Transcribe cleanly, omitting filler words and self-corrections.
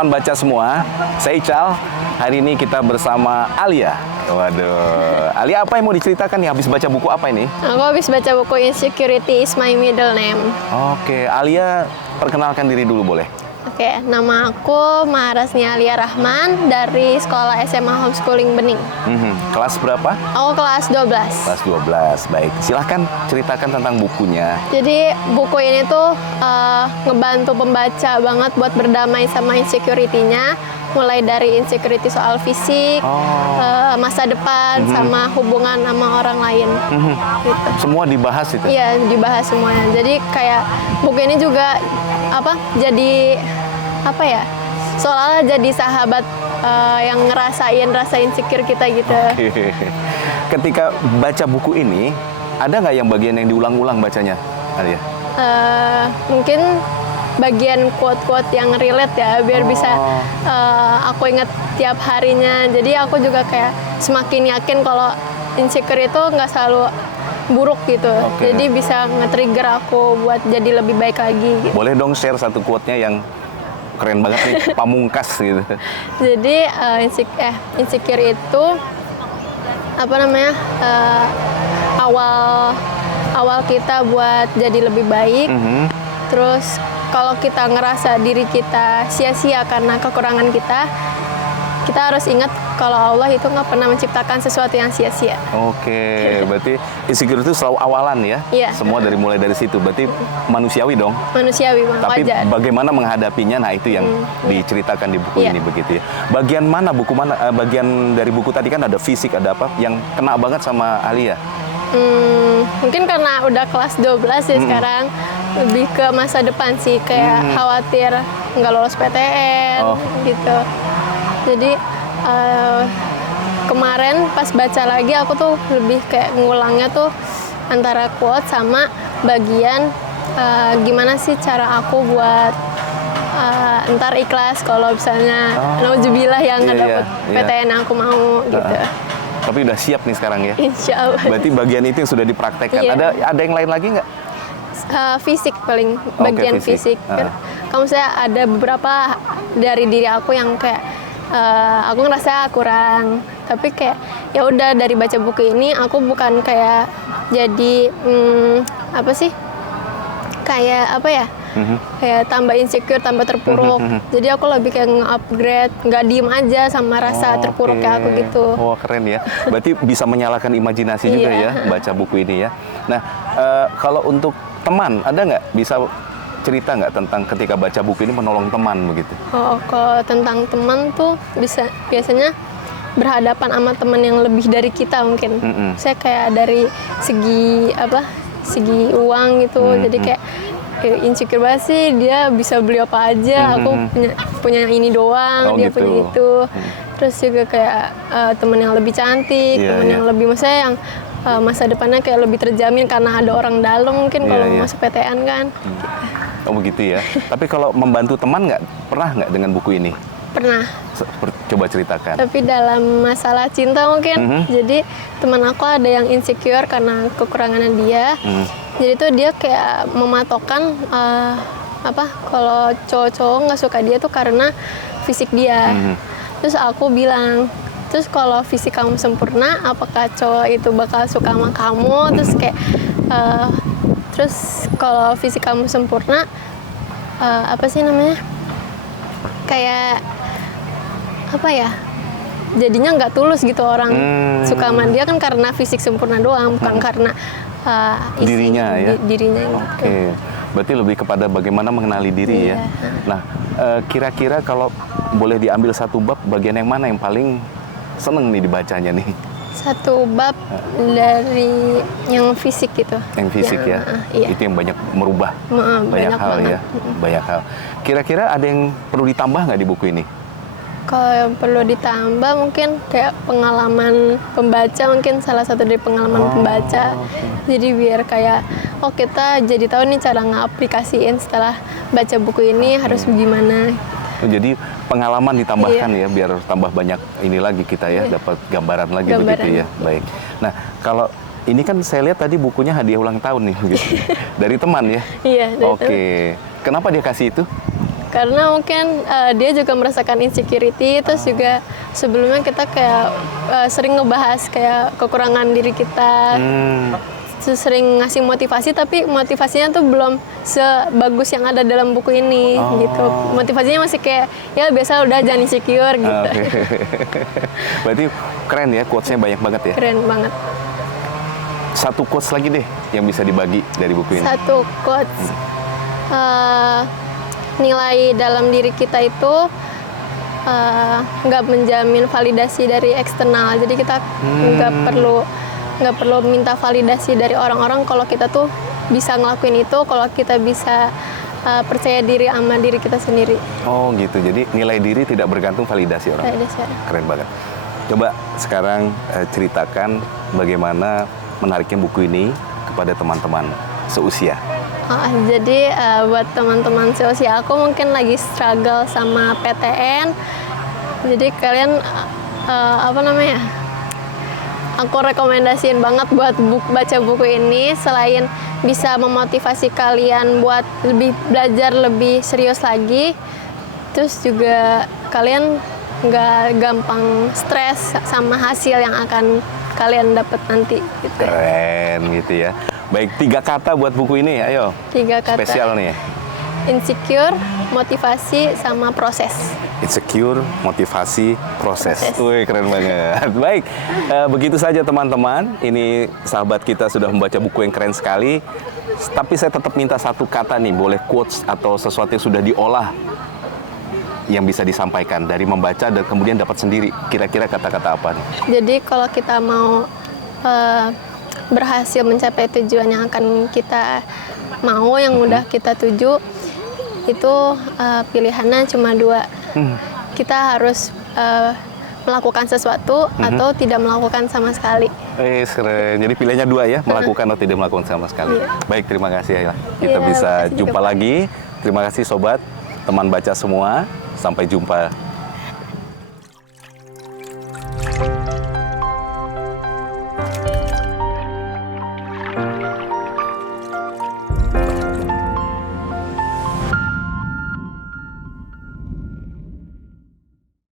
teman baca semua, saya Ical. Hari ini kita bersama Alia. Waduh, Alia apa yang mau diceritakan nih? Habis baca buku apa ini? Aku habis baca buku Insecurity is My Middle Name. Oke, Alia perkenalkan diri dulu boleh? Oke, nama aku Maharasni Alia Rahman dari sekolah SMA Homeschooling Bening. Kelas berapa? Aku kelas 12. Kelas 12, baik. Silahkan ceritakan tentang bukunya. Jadi buku ini tuh ngebantu pembaca banget buat berdamai sama insecurity-nya. Mulai dari insecurity soal fisik, masa depan, sama hubungan sama orang lain. Gitu. Semua dibahas itu? Iya, dibahas semuanya. Jadi kayak buku ini juga jadi seolah-olah jadi sahabat yang ngerasain rasa insecure kita gitu. Ketika baca buku ini, ada nggak yang bagian yang diulang-ulang bacanya, Alia? Mungkin bagian quote-quote yang relate ya, biar bisa aku ingat tiap harinya. Jadi aku juga kayak semakin yakin kalau insecure itu nggak selalu buruk gitu. Jadi bisa nge-trigger aku buat jadi lebih baik lagi gitu. Boleh dong share satu quote-nya yang keren banget nih, pamungkas gitu. Jadi insecure itu awal kita buat jadi lebih baik. Terus kalau kita ngerasa diri kita sia-sia karena kekurangan kita harus ingat kalau Allah itu nggak pernah menciptakan sesuatu yang sia-sia. Oke, berarti insecure itu selalu awalan ya? Iya. Semua mulai dari situ, berarti manusiawi dong? Manusiawi, Tapi wajar. bagaimana menghadapinya, nah itu yang diceritakan di buku ini begitu ya. Bagian dari buku tadi kan ada fisik, ada apa, yang kena banget sama Alia? Mungkin karena udah kelas 12 ya sekarang, lebih ke masa depan sih, kayak khawatir nggak lolos PTN gitu. Jadi kemarin pas baca lagi aku tuh lebih kayak ngulangnya tuh antara quote sama bagian gimana sih cara aku buat ntar ikhlas kalau misalnya nauzubillah yang nggak dapet PTN yang aku mau gitu. Tapi udah siap nih sekarang ya? Insya Allah. Berarti bagian itu yang sudah dipraktekkan. Iya. Ada yang lain lagi nggak? Fisik paling, bagian fisik. Kamu saya ada beberapa dari diri aku yang kayak aku ngerasa kurang, tapi kayak ya udah dari baca buku ini aku bukan kayak jadi kayak tambah insecure, tambah terpuruk. Jadi aku lebih kayak nge-upgrade, nggak diem aja sama rasa terpuruk kayak aku gitu. Wah, keren ya. Berarti bisa menyalakan imajinasi juga ya baca buku ini ya. Nah, kalau untuk teman, ada nggak bisa cerita nggak tentang ketika baca buku ini menolong teman begitu? Kalau tentang teman tuh biasanya berhadapan sama teman yang lebih dari kita mungkin. Saya kayak dari segi uang gitu. Jadi kayak insecure banget sih, dia bisa beli apa aja. Aku punya ini doang, dia gitu. punya itu. Terus juga kayak teman yang lebih cantik, teman yang lebih yang masa depannya kayak lebih terjamin karena ada orang dalam mungkin kalau masuk PTN kan. Oh begitu ya. Tapi kalau membantu teman pernah nggak dengan buku ini? Pernah. Coba ceritakan. Tapi dalam masalah cinta mungkin. Jadi teman aku ada yang insecure karena kekurangannya dia. Jadi tuh dia kayak mematokkan kalau cowok-cowok nggak suka dia tuh karena fisik dia. Terus aku bilang, terus kalau fisik kamu sempurna, apakah cowok itu bakal suka sama kamu? Terus kayak terus kalau fisik kamu sempurna, kayak jadinya nggak tulus gitu orang suka sama dia kan karena fisik sempurna doang, bukan karena dirinya ya. Dirinya gitu. Oke. Berarti lebih kepada bagaimana mengenali diri ya. Nah, kira-kira kalau boleh diambil satu bab, bagian yang mana yang paling seneng nih dibacanya nih? Satu bab dari yang fisik gitu. Yang fisik ya? Iya. Itu yang banyak merubah banyak hal banget. ya? Banyak hal. Kira-kira ada yang perlu ditambah nggak di buku ini? Kalau yang perlu ditambah mungkin kayak pengalaman pembaca, mungkin salah satu dari pengalaman pembaca. Jadi biar kayak, kita jadi tahu nih cara nge-aplikasiin setelah baca buku ini harus gimana. Jadi pengalaman ditambahkan ya, biar tambah banyak ini lagi kita ya, dapat gambaran lagi begitu ya. Baik. Nah, kalau ini kan saya lihat tadi bukunya hadiah ulang tahun nih, begitu. Dari teman ya? Iya, dari teman. Oke. Kenapa dia kasih itu? Karena mungkin dia juga merasakan insecurity, terus juga sebelumnya kita kayak sering ngebahas kayak kekurangan diri kita. Sering ngasih motivasi, tapi motivasinya tuh belum sebagus yang ada dalam buku ini gitu. Motivasinya masih kayak ya biasa, udah jangan insecure gitu. Berarti keren ya, quotes-nya banyak banget ya. Keren banget. Satu quotes lagi deh yang bisa dibagi dari buku ini. Satu quotes, nilai dalam diri kita itu nggak menjamin validasi dari eksternal. Jadi kita nggak perlu minta validasi dari orang-orang kalau kita tuh bisa ngelakuin itu, kalau kita bisa percaya diri sama diri kita sendiri. Oh gitu, jadi nilai diri tidak bergantung validasi orang. Keren banget. Coba sekarang ceritakan bagaimana menariknya buku ini kepada teman-teman seusia. Jadi buat teman-teman seusia aku mungkin lagi struggle sama PTN, jadi kalian aku rekomendasiin banget buat baca buku ini. Selain bisa memotivasi kalian buat belajar lebih serius lagi, terus juga kalian nggak gampang stres sama hasil yang akan kalian dapat nanti gitu. Keren gitu ya. Baik, 3 kata buat buku ini, ayo. 3 kata. Spesial nih. Insecure, motivasi, sama proses. Insecure, motivasi, proses. Wih, keren banget. Baik, begitu saja teman-teman. Ini sahabat kita sudah membaca buku yang keren sekali. Tapi saya tetap minta satu kata nih, boleh quotes atau sesuatu yang sudah diolah yang bisa disampaikan dari membaca dan kemudian dapat sendiri. Kira-kira kata-kata apa nih? Jadi kalau kita mau berhasil mencapai tujuan yang akan kita mau, yang udah kita tuju, itu pilihannya cuma 2. Kita harus melakukan sesuatu atau tidak melakukan sama sekali. Keren. Jadi pilihannya 2 ya, melakukan atau tidak melakukan sama sekali. Baik, terima kasih ya. Kita bisa jumpa lagi. Terima kasih sobat, teman baca semua. Sampai jumpa